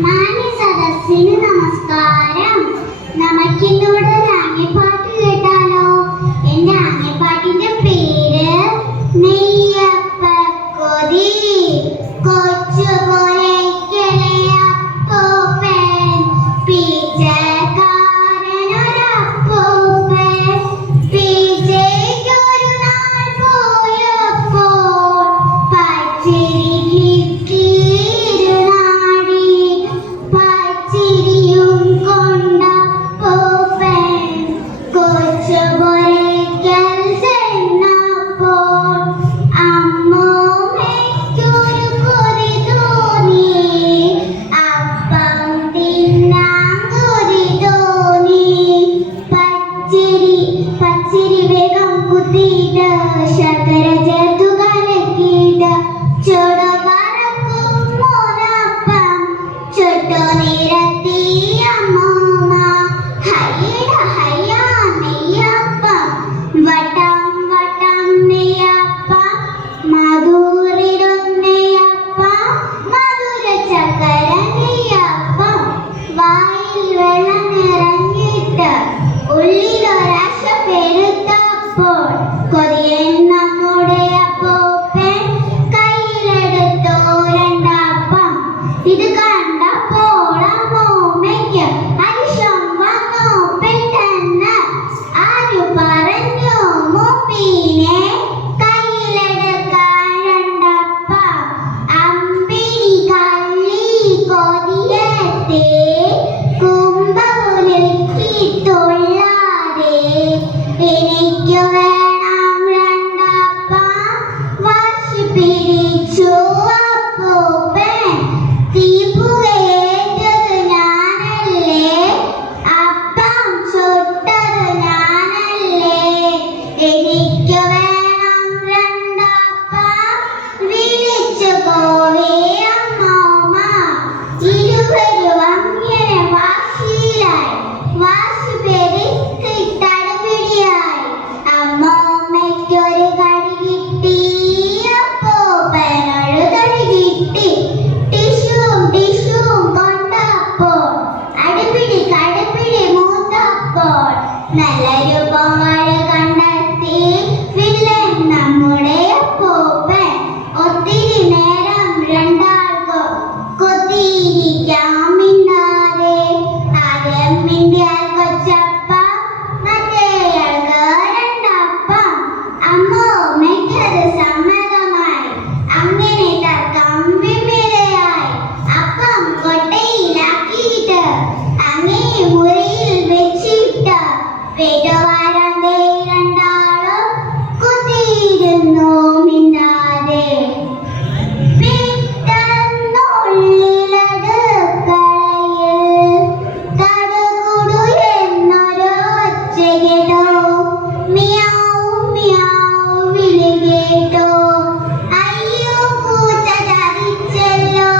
മാന്യ സദസ്സിന് നമസ്കാരം. നമുക്കിന്നിവിടെ ഒരു ആംഗ്യപ്പാട്ട് കേട്ടാലോ? എന്റെ ആംഗ്യപ്പാട്ടിന്റെ പേര് നെയ്യപ്പക്കൊതി. കൊച്ചുപോലെ കിളയപ്പൂപ്പൻ, പിച്ചക്കാരനൊരപ്പൂപ്പൻ, പിച്ചയ്ക്കൊരു നാൾ പോയപ്പോൾ പച്ചിരി കിട്ടിയിരുന്നാടി. പച്ചിരിയും കൊണ്ടപ്പൂപ്പൻ കൊച്ചുപുരയ്ക്കൽ ചെന്നപ്പോൾ അമ്മൂമ്മയ്ക്കൊരു കൊതി തോന്നി. അപ്പം തിന്നാൻ കൊതി തോന്നി. പച്ചിരി വേഗം കുത്തിയിട്ട് ശർക്കര ചേർത്തു കലക്കിയിട്ട് ചുടു പറക്കും മോനപ്പം ചുട്ടു നിരത്തി അമ്മൂമ്മ. ഹയ്യട ഹയ്യാ നെയ്യപ്പം, വട്ടം വട്ടം നെയ്യപ്പം, മധുരിടും നെയ്യപ്പം, മധുര ചക്കര നെയ്യപ്പം. വായിൽ വെള്ളം നിറഞ്ഞിട്ട് ഉള്ളിലൊരാശ പെരുത്തപ്പോൾ കൊതിയൻ നമ്മുടെ അപ്പൂപ്പൻ കയ്യിലെടുത്തു രണ്ടപ്പം. ഇത് കണ്ടപ്പോൾ അമ്മൂമ്മയ്ക്ക് അരിശം വന്നു പെട്ടെന്ന്. ആരു പറഞ്ഞു മൂപ്പിനെ കയ്യിലെടുക്കാൻ രണ്ടപ്പം? അമ്പിളി കള്ളി കൊതിയത്തെ കുംഭകുലുക്കിത്തുള്ളാതെ എനിക്ക് വേണം രണ്ടപ്പം. വാശി പിടിച്ചു അപ്പൂപ്പൻ. തീപ്പുകയേറ്റത് ഞാനല്ലേ, അപ്പം ചുട്ടത് ഞാനല്ലേ. എനിക്ക് വേണം രണ്ടപ്പം. വിളിച്ചു പോവേ അമ്മൂമ്മ. ഇരുവരും അങ്ങനെ വാശിയിലായി. വാശി പെരുത്ത് തടപിടിയായി. അമ്മൂമ്മയ്ക്കൊരു കടി കിട്ടി, അപ്പൂപ്പനൊരു തടി കിട്ടി. ടിഷ്യൂം കൊണ്ടപ്പോൾ അടിപിടി കടുപിടി മൂത്തപ്പോൾ നല്ലൊരു പൊങ്ങഴ കണ്ടെത്തി വില്ലൻ നമ്മുടെ അപ്പൂപ്പൻ. ഒത്തിരി നേരം രണ്ടാൾക്കും കൊത്തിയിരിക്കാം മിണ്ടാതെ. ആദ്യം മിണ്ടിയാൽ കൊച്ചപ്പം, മറ്റേയാൾക്ക് രണ്ടപ്പം. അമ്മൂമ്മയ്ക്കത് സമ്മതമായി. അങ്ങനെ തർക്കം വിമിതയായി. അപ്പം കൊട്ടയിലാക്കിയിട്ട് അങ്ങേ മുറിയിൽ വെച്ചിട്ട് പെരുവാരന്തേ രണ്ടാളും കുത്തിയിരുന്നു മിണ്ടാതെ. പെട്ടെന്നുള്ളിലടുക്കളയിൽ കടുകുടു എന്നൊരു ഒച്ച കേട്ടു. മിയാവ് മിയാവ് വിളി കേട്ടു. അയ്യോ പൂച്ച ചതിച്ചല്ലോ.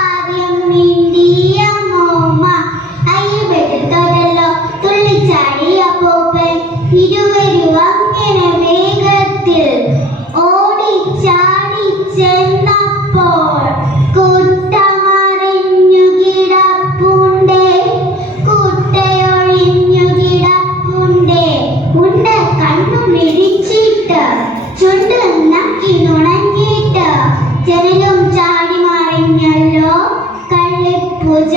ആദ്യം മിണ്ടിയ അമ്മൂമ്മ അയ്യപ്പെട്ടല്ലോ. തുള്ളിച്ചാടി അപ്പൂപ്പൻ. ഇരുവരും അങ്ങനെ വേഗത്തിൽ ഓടിച്ചാടി ചെന്നപ്പോൾ കുട്ടമറിഞ്ഞു കിടപ്പുണ്ടേ, കുട്ടയൊഴിഞ്ഞു കിടപ്പുണ്ടേ. ഉണ്ട കണ്ണു മിഴിച്ചിട്ട് ചുണ്ട് നക്കി നുണഞ്ഞിട്ട് ജനലും ചാടി മറിഞ്ഞല്ലോ. കള്ളിപ്പൂച്ച